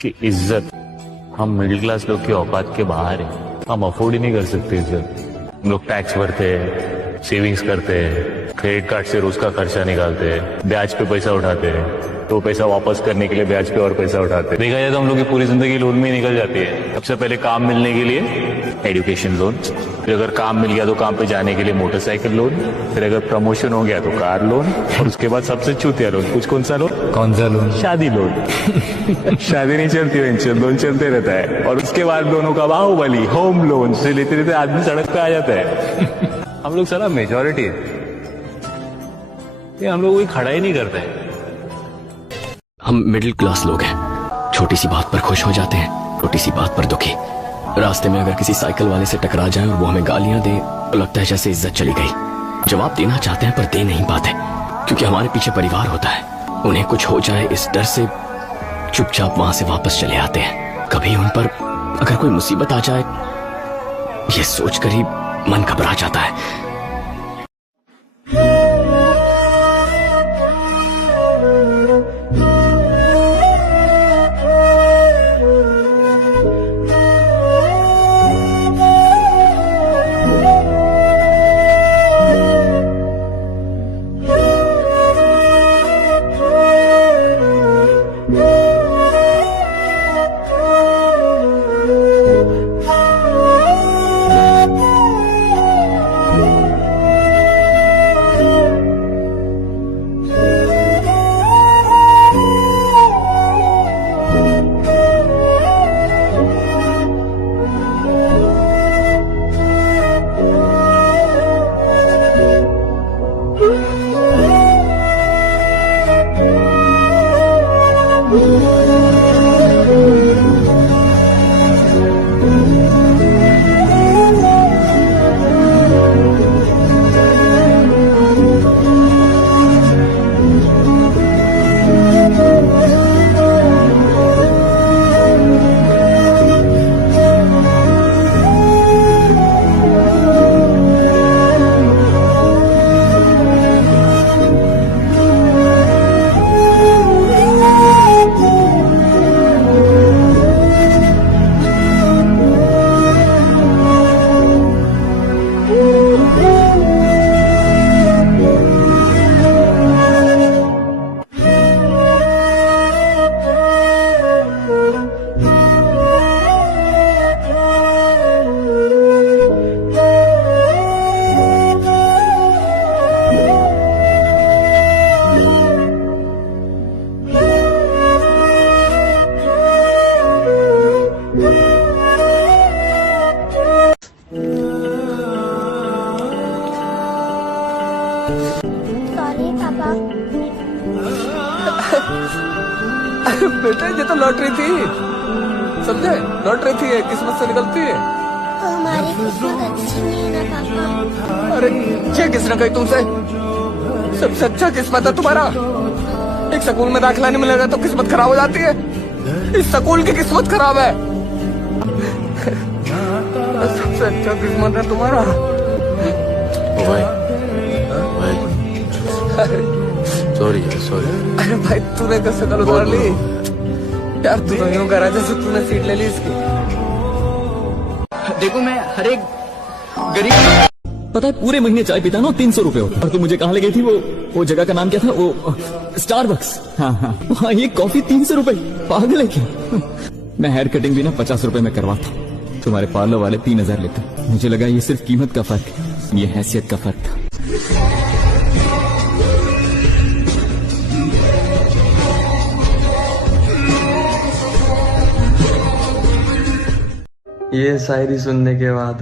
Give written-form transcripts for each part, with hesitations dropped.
कि इज्जत हम मिडिल क्लास लोग की औकात के बाहर है। हम अफोर्ड ही नहीं कर सकते इज्जत। हम लोग टैक्स भरते हैं, सेविंग्स करते हैं, क्रेडिट कार्ड से रोज का खर्चा निकालते हैं, ब्याज पे पैसा उठाते हैं, तो पैसा वापस करने के लिए ब्याज पे और पैसा उठाते हैं। देखा जाए तो हम लोग की पूरी जिंदगी लोन में निकल जाती है। सबसे पहले काम मिलने के लिए एजुकेशन लोन, फिर अगर काम मिल गया तो काम पे जाने के लिए मोटरसाइकिल लोन, फिर अगर प्रमोशन हो गया तो कार लोन, और उसके बाद सबसे चूतिया लोन। कुछ कौन सा लोन? कौन सा लोन? शादी लोन। शादी नहीं चलती पेंशन, लोन चलते रहता है। और उसके बाद दोनों का बाहुबली होम लोन से लेते लेते आदमी सड़क पे आ जाता है। हम लोग सारा मेजोरिटी है, ये हम लोग कोई खड़ा ही नहीं करते हैं। हम मिडिल क्लास लोग हैं, छोटी सी बात पर खुश हो जाते हैं, छोटी सी बात पर दुखी। रास्ते में अगर किसी साइकिल वाले से टकरा जाए और वो हमें गालियां दे तो लगता है जैसे इज्जत चली गई। जवाब देना चाहते हैं पर दे नहीं पाते, क्योंकि हमारे पीछे परिवार होता है। उन्हें कुछ हो जाए इस डर से चुपचाप वहां से वापस चले आते हैं। कभी उन पर अगर कोई मुसीबत आ जाए ये सोचकर ही मन घबरा जाता है। सॉरी पापा। बेटा ये तो लॉटरी थी, समझे? लॉटरी थी, किस्मत से निकलती है। तो हमारी किस्मत अच्छी नहीं है ना पापा? अरे ये किसने कही तुमसे? सबसे अच्छा किस्मत है तुम्हारा। एक स्कूल में दाखिला नहीं मिलेगा तो किस्मत खराब हो जाती है। इस स्कूल की किस्मत खराब है। सबसे अच्छा किस्मत है तुम्हारा। ओ भाई, सॉरी यार, सॉरी। अरे भाई तूने कैसे कल उतार ली यार? तू यूं करा जैसे तूने सीट ले ली इसकी। देखो मैं हर एक गरीब, पता है पूरे महीने चाय पीता ना 300 रुपए होता। और तू मुझे कहाँ ले गई थी? वो जगह का नाम क्या था? वो स्टारबक्स। हाँ हाँ, वहाँ ये कॉफी 300 रुपए। पागल है क्या? मैं हेयर कटिंग भी ना 50 रुपए में करवाता हूँ, तुम्हारे पार्लर वाले 3000 लेते। मुझे लगा ये सिर्फ कीमत का फर्क है, ये हैसियत का फर्क था। ये शायरी सुनने के बाद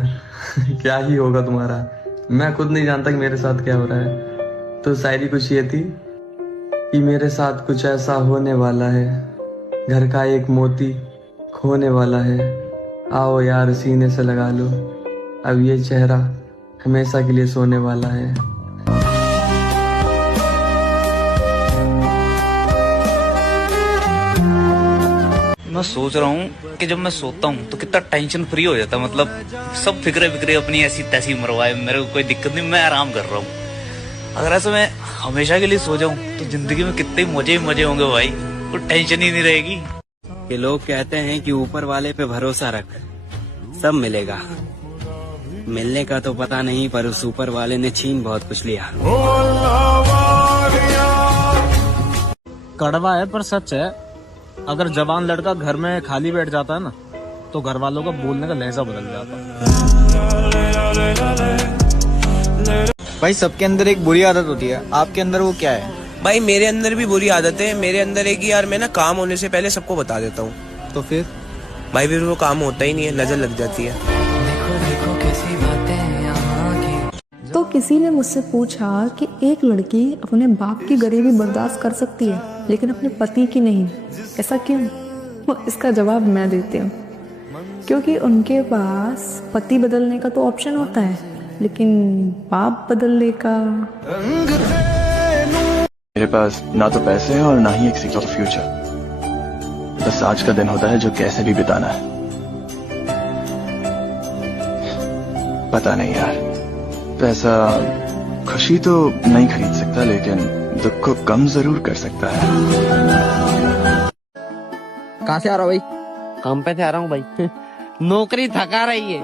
क्या ही होगा तुम्हारा, मैं खुद नहीं जानता कि मेरे साथ क्या हो रहा है। तो शायरी कुछ ये थी कि मेरे साथ कुछ ऐसा होने वाला है, घर का एक मोती खोने वाला है। आओ यार सीने से लगा लो, अब ये चेहरा हमेशा के लिए सोने वाला है। मैं सोच रहा हूँ कि जब मैं सोता हूँ तो कितना टेंशन फ्री हो जाता है। मतलब सब फिक्रे फिक्रे अपनी ऐसी तैसी मरवाए, मेरे को कोई दिक्कत नहीं, मैं आराम कर रहा हूँ। अगर ऐसे मैं हमेशा के लिए सो जाऊं तो जिंदगी में कितने मजे ही मजे होंगे भाई, कोई टेंशन ही नहीं रहेगी। कि लोग कहते हैं कि ऊपर वाले पे भरोसा रख, सब मिलेगा। मिलने का तो पता नहीं, पर उस ऊपर वाले ने छीन बहुत कुछ लिया। कड़वा है पर सच है। अगर जवान लड़का घर में खाली बैठ जाता है ना, तो घर वालों का बोलने का लहजा बदल जाता है। भाई सबके अंदर एक बुरी आदत होती है, आपके अंदर वो क्या है? भाई मेरे अंदर भी बुरी आदत है। मेरे अंदर है कि यार मैं ना काम होने से पहले सबको बता देता हूँ। तो फिर भाई फिर वो काम होता ही नहीं है, नजर लग जाती है। तो किसी ने मुझसे पूछा कि एक लड़की अपने बाप की गरीबी बर्दाश्त कर सकती है लेकिन अपने पति की नहीं, ऐसा क्यों? इसका जवाब मैं देती हूँ। क्योंकि उनके पास पति बदलने का तो ऑप्शन होता है, लेकिन बाप बदलने का। मेरे पास ना तो पैसे हैं और ना ही एक सिक्योर फ्यूचर। बस आज का दिन होता है जो कैसे भी बिताना है। पता नहीं यार, पैसा खुशी तो नहीं खरीद सकता, लेकिन दुख को कम जरूर कर सकता है। कहाँ से आ रहा हो भाई? काम पे से आ रहा हूँ भाई। नौकरी थका रही है,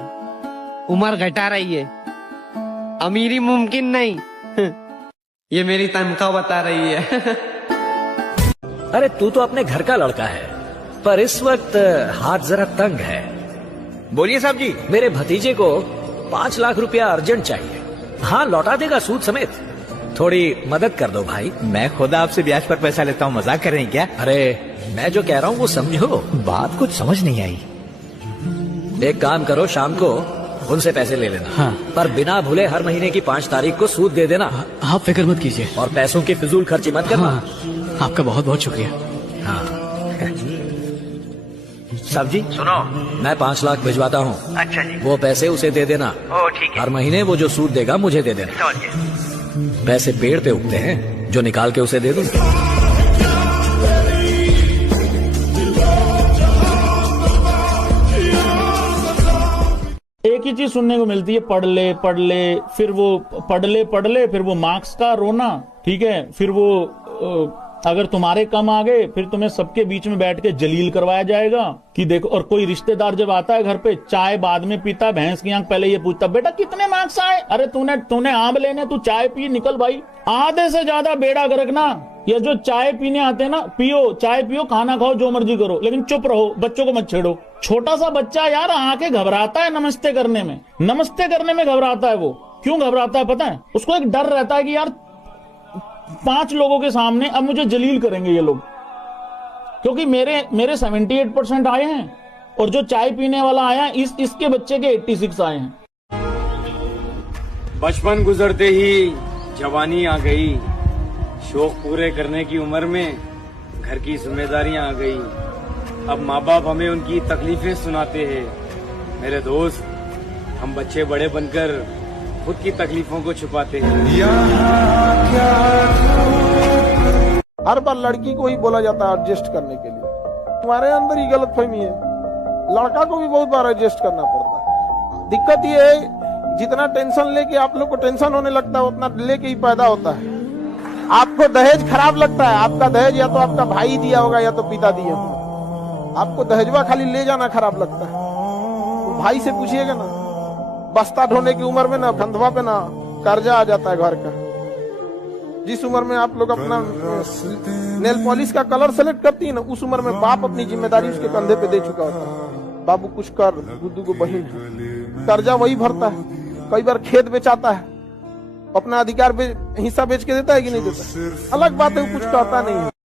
उम्र घटा रही है, अमीरी मुमकिन नहीं। ये मेरी तनख्वाह बता रही है। अरे तू तो अपने घर का लड़का है, पर इस वक्त हाथ जरा तंग है। बोलिए साहब जी। मेरे भतीजे को 5 लाख रुपया अर्जेंट चाहिए। हाँ, लौटा देगा सूद समेत। थोड़ी मदद कर दो भाई। मैं खुद आपसे ब्याज पर पैसा लेता हूँ, मजाक कर रहे हैं क्या? अरे मैं जो कह रहा हूँ वो समझो। बात कुछ समझ नहीं आई। एक काम करो, शाम को उनसे पैसे ले लेना। हाँ। पर बिना भूले हर महीने की 5 तारीख को सूद दे देना। आप फिक्र मत कीजिए। और पैसों की फिजूल खर्ची मत करना। हाँ, आपका बहुत बहुत शुक्रिया। हाँ। साहब जी सुनो, मैं 5 लाख भिजवाता हूँ। अच्छा जी। वो पैसे उसे दे देना। ओ ठीक है। हर महीने वो जो सूद देगा मुझे दे देना। पैसे पेड़ पे उगते हैं, जो निकाल के उसे दे दूँ। एक ही चीज सुनने को मिलती है, पढ़ ले पढ़ ले, फिर वो पढ़ ले फिर वो मार्क्स का रोना, ठीक है, फिर वो अगर तुम्हारे कम आ गए फिर तुम्हें सबके बीच में बैठ के जलील करवाया जाएगा कि देखो। और कोई रिश्तेदार जब आता है घर पे, चाय बाद में पीता, भैंस की आंख पहले ये पूछता, बेटा कितने मार्क्स आए? अरे तूने आम लेने, तू चाय पी, निकल भाई। आधे से ज्यादा बेड़ा गर्क ना, ये जो चाय पीने आते हैं ना, पियो चाय पियो, खाना खाओ, जो मर्जी करो, लेकिन चुप रहो, बच्चों को मत छेड़ो। छोटा सा बच्चा यार आके घबराता है नमस्ते करने में, घबराता है। वो क्यों घबराता है पता है? उसको एक डर रहता है कि यार 5 लोगों के सामने अब मुझे जलील करेंगे ये लोग, क्योंकि मेरे 78% आए हैं और जो चाय पीने वाला आया इसके बच्चे के 86 आए हैं। बचपन गुजरते ही जवानी आ गई, शौक पूरे करने की उम्र में घर की जिम्मेदारियां आ गई। अब माँ बाप हमें उनकी तकलीफें सुनाते हैं। मेरे दोस्त, हम बच्चे बड़े बनकर खुद की तकलीफों को छुपाते हैं। हर बार लड़की को ही बोला जाता है एडजस्ट करने के लिए। तुम्हारे अंदर ही गलतफहमी है, लड़का को भी बहुत बार एडजस्ट करना पड़ता है। दिक्कत ये है, जितना टेंशन लेके आप लोग को टेंशन होने लगता है, उतना लेके ही पैदा होता है। आपको दहेज खराब लगता है, आपका दहेज या तो आपका भाई दिया होगा या तो पिता दिए होगा। आपको दहेजवा खाली ले जाना खराब लगता है, तो भाई से पूछिएगा ना। बस्ता ढोने की उम्र में ना कंधवा पे ना कर्जा आ जाता है घर का। जिस उम्र में आप लोग अपना नेल पॉलिश का कलर सेलेक्ट करती है ना, उस उम्र में बाप अपनी जिम्मेदारी उसके कंधे पे दे चुका होता है। बाबू कुछ कर, गुड्डू को बहिन, कर्जा वही भरता है। कई बार खेत बेचाता है, अपना अधिकार हिस्सा बेच के देता है कि नहीं देता? अलग बात है, वो कुछ कहता नहीं है।